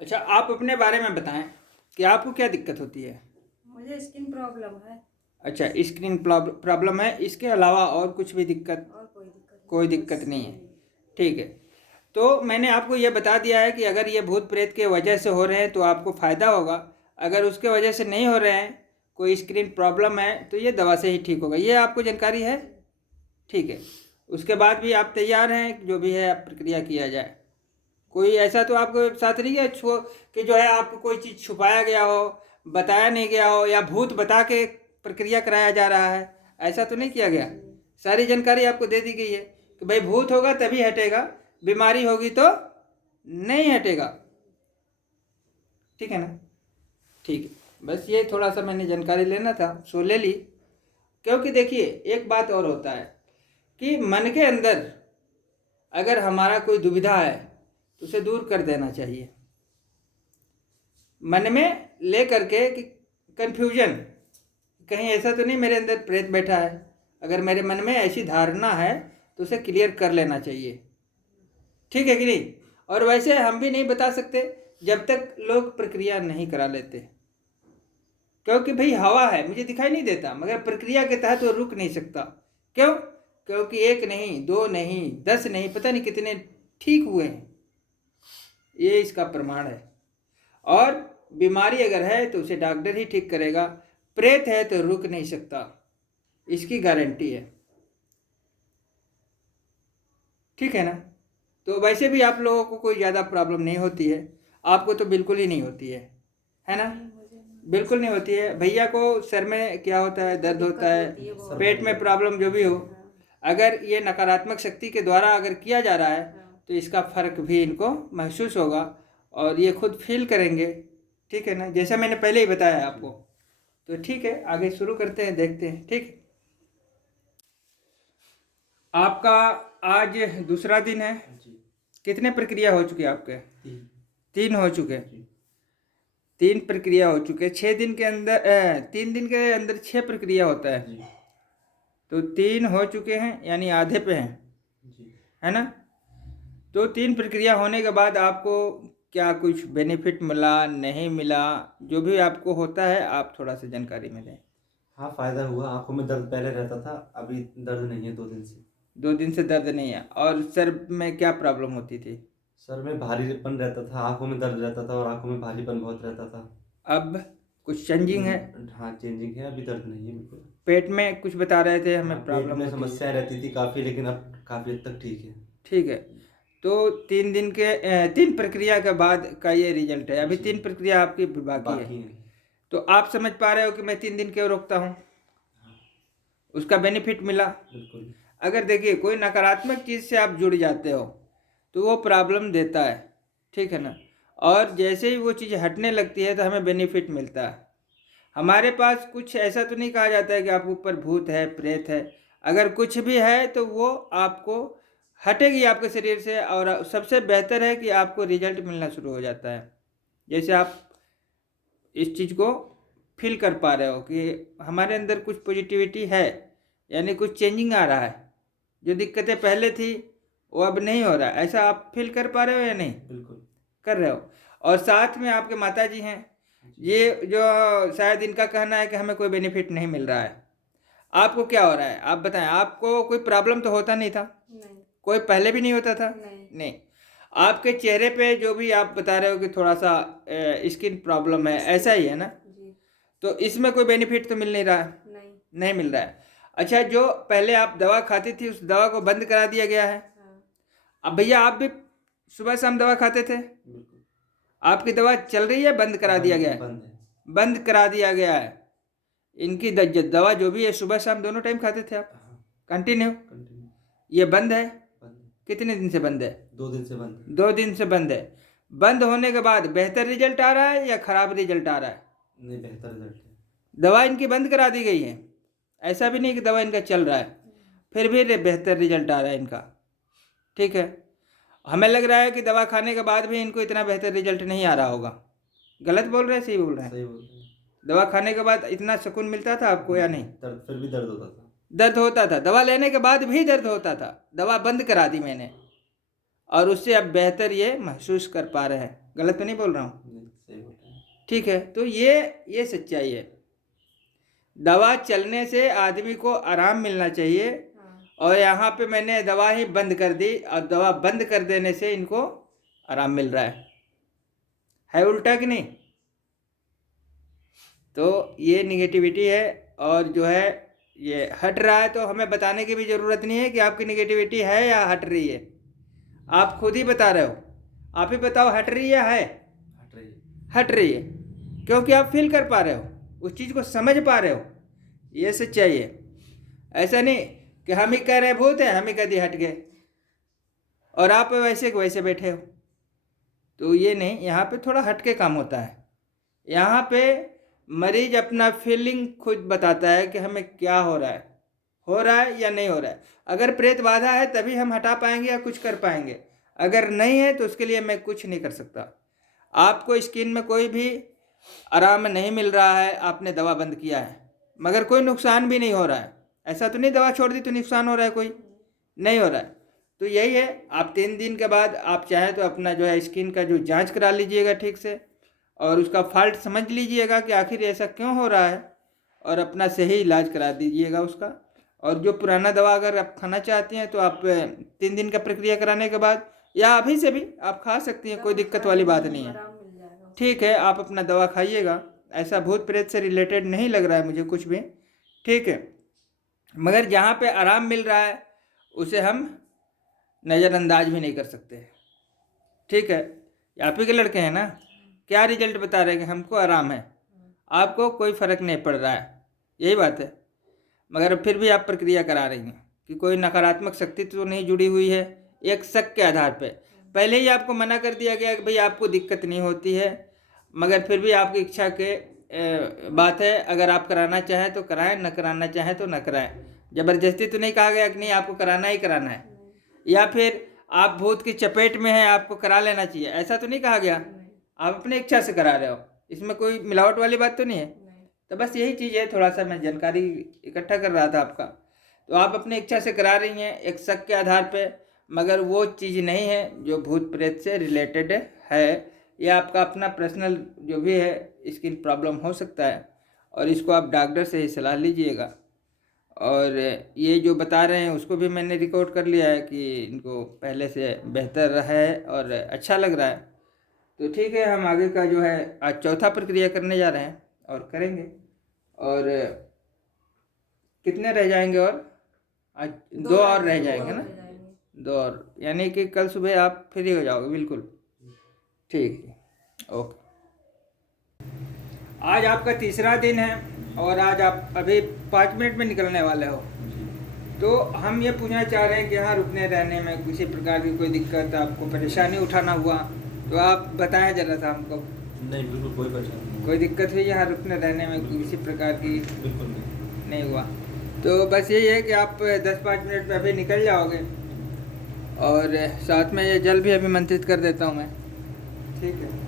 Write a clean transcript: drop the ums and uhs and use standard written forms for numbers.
अच्छा, आप अपने बारे में बताएं कि आपको क्या दिक्कत होती है। मुझे स्किन प्रॉब्लम है। अच्छा, स्क्रीन प्रॉब्लम है, इसके अलावा और कुछ भी दिक्कत? और कोई दिक्कत नहीं, कोई बस दिक्कत नहीं है। यही। ठीक है, तो मैंने आपको ये बता दिया है कि अगर ये भूत प्रेत के वजह से हो रहे हैं तो आपको फ़ायदा होगा। अगर उसके वजह से नहीं हो रहे हैं, कोई स्क्रीन प्रॉब्लम है, तो ये दवा से ही ठीक होगा। ये आपको जानकारी है? ठीक है, उसके बाद भी आप तैयार हैं कि जो भी है आप प्रक्रिया किया जाए। कोई ऐसा तो आपके साथ नहीं है कि जो है आपको कोई चीज़ छुपाया गया हो, बताया नहीं गया हो, या भूत बता के प्रक्रिया कराया जा रहा है, ऐसा तो नहीं किया गया? सारी जानकारी आपको दे दी गई है कि भाई भूत होगा तभी हटेगा, बीमारी होगी तो नहीं हटेगा। ठीक है ना? ठीक है, बस ये थोड़ा सा मैंने जानकारी लेना था, सो ले ली। क्योंकि देखिए, एक बात और होता है कि मन के अंदर अगर हमारा कोई दुविधा है तो उसे दूर कर देना चाहिए। मन में ले करके कि कन्फ्यूजन, कहीं ऐसा तो नहीं मेरे अंदर प्रेत बैठा है। अगर मेरे मन में ऐसी धारणा है तो उसे क्लियर कर लेना चाहिए। ठीक है कि नहीं? और वैसे हम भी नहीं बता सकते जब तक लोग प्रक्रिया नहीं करा लेते, क्योंकि भाई हवा है, मुझे दिखाई नहीं देता, मगर प्रक्रिया के तहत वो रुक नहीं सकता। क्यों? क्योंकि 1 नहीं, 2 नहीं, 10 नहीं, पता नहीं कितने ठीक हुए हैं। ये इसका प्रमाण है। और बीमारी अगर है तो उसे डॉक्टर ही ठीक करेगा, प्रेत है तो रुक नहीं सकता, इसकी गारंटी है। ठीक है ना? तो वैसे भी आप लोगों को कोई ज़्यादा प्रॉब्लम नहीं होती है, आपको तो बिल्कुल ही नहीं होती है ना? बिल्कुल नहीं होती है। भैया को सर में क्या होता है, दर्द होता है, पेट में प्रॉब्लम जो भी हो, अगर ये नकारात्मक शक्ति के द्वारा अगर किया जा रहा है तो इसका फर्क भी इनको महसूस होगा और ये खुद फील करेंगे। ठीक है ना? जैसा मैंने पहले ही बताया आपको। तो ठीक है, आगे शुरू करते हैं, देखते हैं। ठीक है, आपका आज दूसरा दिन है। कितने प्रक्रिया हो चुके आपके? 3 हो चुके। 3 प्रक्रिया हो चुके। 6 दिन के अंदर 3 दिन के अंदर 6 प्रक्रिया होता है। तो 3 हो चुके हैं, यानी आधे पे हैं, है ना? तो 3 प्रक्रिया होने के बाद आपको क्या कुछ बेनिफिट मिला, नहीं मिला, जो भी आपको होता है आप थोड़ा सा जानकारी में दें। हाँ, फायदा हुआ। आंखों में दर्द पहले रहता था, अभी दर्द नहीं है 2 दिन से। 2 दिन से दर्द नहीं है। और सर में क्या प्रॉब्लम होती थी? सर में भारीपन रहता था, आंखों में दर्द रहता था और आंखों में भारीपन बहुत रहता था। अब कुछ चेंजिंग है? हाँ, चेंजिंग है, अभी दर्द नहीं है बिल्कुल। पेट में कुछ बता रहे थे हमें हाँ, पेट प्रॉब्लम में होती है। समस्याएं रहती थी काफ़ी, लेकिन अब काफ़ी हद तक ठीक है। ठीक है, तो 3 दिन के 3 प्रक्रिया के बाद का ये रिजल्ट है। अभी जी। 3 प्रक्रिया आपकी बाकी है। बाकी है। तो आप समझ पा रहे हो कि मैं 3 दिन क्यों रोकता हूँ? उसका बेनिफिट मिला। बिल्कुल। अगर देखिए, कोई नकारात्मक चीज़ से आप जुड़ जाते हो तो वो प्रॉब्लम देता है। ठीक है ना? और जैसे ही वो चीज़ हटने लगती है तो हमें बेनिफिट मिलता है। हमारे पास कुछ ऐसा तो नहीं कहा जाता है कि आपके ऊपर भूत है, प्रेत है। अगर कुछ भी है तो वो आपको हटेगी आपके शरीर से, और सबसे बेहतर है कि आपको रिजल्ट मिलना शुरू हो जाता है। जैसे आप इस चीज़ को फील कर पा रहे हो कि हमारे अंदर कुछ पॉजिटिविटी है, यानी कुछ चेंजिंग आ रहा है। जो दिक्कतें पहले थी वो अब नहीं हो रहा है, ऐसा आप फील कर पा रहे हो या नहीं? बिल्कुल कर रहे हो। और साथ में आपके माता जी हैं, ये जो शायद इनका कहना है कि हमें कोई बेनिफिट नहीं मिल रहा है। आपको क्या हो रहा है, आप बताएं। आपको कोई प्रॉब्लम तो होता नहीं था? नहीं। कोई पहले भी नहीं होता था? नहीं। आपके चेहरे पे जो भी आप बता रहे हो कि थोड़ा सा स्किन प्रॉब्लम है, ऐसा ही है ना? जी। तो इसमें कोई बेनिफिट तो मिल नहीं रहा? नहीं। नहीं मिल रहा है। अच्छा, जो पहले आप दवा खाती थी उस दवा को बंद करा दिया गया है। हाँ। अब भैया, आप भी सुबह शाम दवा खाते थे? बिल्कुल। आपकी दवा चल रही है, बंद करा दिया गया है? बंद है। बंद करा दिया गया है। इनकी दवा जो भी है सुबह शाम दोनों टाइम खाते थे आप? हाँ, कंटिन्यू? कंटिन्यू। ये बंद है? बंद है। कितने दिन से बंद है? 2 दिन से बंद है। 2 दिन से बंद है। बंद होने के बाद बेहतर रिजल्ट आ रहा है या खराब रिजल्ट आ रहा है? नहीं, बेहतर रिजल्ट है। दवा इनकी बंद करा दी गई है, ऐसा भी नहीं कि दवा इनका चल रहा है, फिर भी बेहतर रिजल्ट आ रहा है इनका। ठीक है, हमें लग रहा है कि दवा खाने के बाद भी इनको इतना बेहतर रिजल्ट नहीं आ रहा होगा। गलत बोल रहे हैं, सही बोल रहे हैं? सही बोल रहे हैं। दवा खाने के बाद इतना सुकून मिलता था आपको या नहीं? दर्द, फिर भी दर्द होता था। दर्द होता था, दवा लेने के बाद भी दर्द होता था। दवा बंद करा दी मैंने और उससे अब बेहतर ये महसूस कर पा रहे हैं। गलत तो नहीं बोल रहा हूँ? सही बोल रहे हैं। ठीक है, तो ये सच्चाई है। दवा चलने से आदमी को आराम मिलना चाहिए, हाँ। और यहाँ पे मैंने दवा ही बंद कर दी, और दवा बंद कर देने से इनको आराम मिल रहा है उल्टा कि नहीं? तो ये निगेटिविटी है, और जो है ये हट रहा है, तो हमें बताने की भी ज़रूरत नहीं है कि आपकी निगेटिविटी है या हट रही है। आप खुद ही बता रहे हो, आप ही बताओ हट रही है हट रही है। हट रही है, क्योंकि आप फील कर पा रहे हो, उस चीज़ को समझ पा रहे हो। ये सच्चाई है। ऐसा नहीं कि हम ही कह रहे भूत है, हम ही कह दिए हट गए, और आप वैसे के वैसे बैठे हो। तो ये नहीं, यहाँ पे थोड़ा हट के काम होता है। यहाँ पे मरीज अपना फीलिंग खुद बताता है कि हमें क्या हो रहा है या नहीं हो रहा है। अगर प्रेत बाधा है तभी हम हटा पाएंगे या कुछ कर पाएंगे, अगर नहीं है तो उसके लिए मैं कुछ नहीं कर सकता। आपको स्किन में कोई भी आराम नहीं मिल रहा है, आपने दवा बंद किया है, मगर कोई नुकसान भी नहीं हो रहा है। ऐसा तो नहीं दवा छोड़ दी तो नुकसान हो रहा है, कोई नहीं हो रहा है। तो यही है, आप 3 दिन के बाद आप चाहें तो अपना जो है स्किन का जो जांच करा लीजिएगा ठीक से, और उसका फॉल्ट समझ लीजिएगा कि आखिर ऐसा क्यों हो रहा है, और अपना सही इलाज करा दीजिएगा उसका। और जो पुराना दवा अगर आप खाना चाहती हैं तो आप 3 दिन का प्रक्रिया कराने के बाद या अभी से भी आप खा सकती हैं, कोई दिक्कत वाली बात नहीं है। आराम मिल जाएगा। ठीक है, आप अपना दवा खाइएगा। ऐसा भूत प्रेत से रिलेटेड नहीं लग रहा है मुझे कुछ भी, ठीक है। मगर जहाँ पे आराम मिल रहा है उसे हम नज़रअंदाज भी नहीं कर सकते, ठीक है। आप ही के लड़के हैं ना, क्या रिजल्ट बता रहे हैं कि हमको आराम है, आपको कोई फ़र्क नहीं पड़ रहा है, यही बात है। मगर फिर भी आप प्रक्रिया करा रही हैं कि कोई नकारात्मक शक्ति तो नहीं जुड़ी हुई है, एक शक के आधार पे। पहले ही आपको मना कर दिया गया कि भाई आपको दिक्कत नहीं होती है, मगर फिर भी आपकी इच्छा के बात है। अगर आप कराना चाहें तो कराएं, न कराना चाहें तो न कराएं। ज़बरदस्ती तो नहीं कहा गया कि नहीं आपको कराना ही कराना है, या फिर आप भूत की चपेट में हैं आपको करा लेना चाहिए, ऐसा तो नहीं कहा गया। आप अपने इच्छा से करा रहे हो, इसमें कोई मिलावट वाली बात तो नहीं है। तो बस यही चीज़ है, थोड़ा सा मैं जानकारी इकट्ठा कर रहा था आपका। तो आप अपनी इच्छा से करा रही हैं एक शक के आधार पे, मगर वो चीज़ नहीं है जो भूत प्रेत से रिलेटेड है। ये आपका अपना पर्सनल जो भी है स्किन प्रॉब्लम हो सकता है, और इसको आप डॉक्टर से ही सलाह लीजिएगा। और ये जो बता रहे हैं उसको भी मैंने रिकॉर्ड कर लिया है कि इनको पहले से बेहतर है और अच्छा लग रहा है। तो ठीक है, हम आगे का जो है आज चौथा प्रक्रिया करने जा रहे हैं और करेंगे। और कितने रह जाएंगे? और आज 2 और रह जाएंगे ना, 2 और, यानी कि कल सुबह आप फ्री हो जाओगे बिल्कुल। ठीक है, ओके। आज आपका तीसरा दिन है और आज आप अभी 5 मिनट में निकलने वाले हो। तो हम ये पूछना चाह रहे हैं कि यहाँ रुकने रहने में किसी प्रकार की कोई दिक्कत, आपको परेशानी उठाना हुआ तो आप बताएं जरा सा हमको। नहीं, बिल्कुल कोई परेशानी नहीं। कोई दिक्कत हुई यहाँ रुकने रहने में किसी प्रकार की? बिल्कुल नहीं हुआ। तो बस यही है कि आप 10-5 मिनट में अभी निकल जाओगे, और साथ में ये जल भी अभिमंत्रित कर देता हूँ मैं, ठीक है।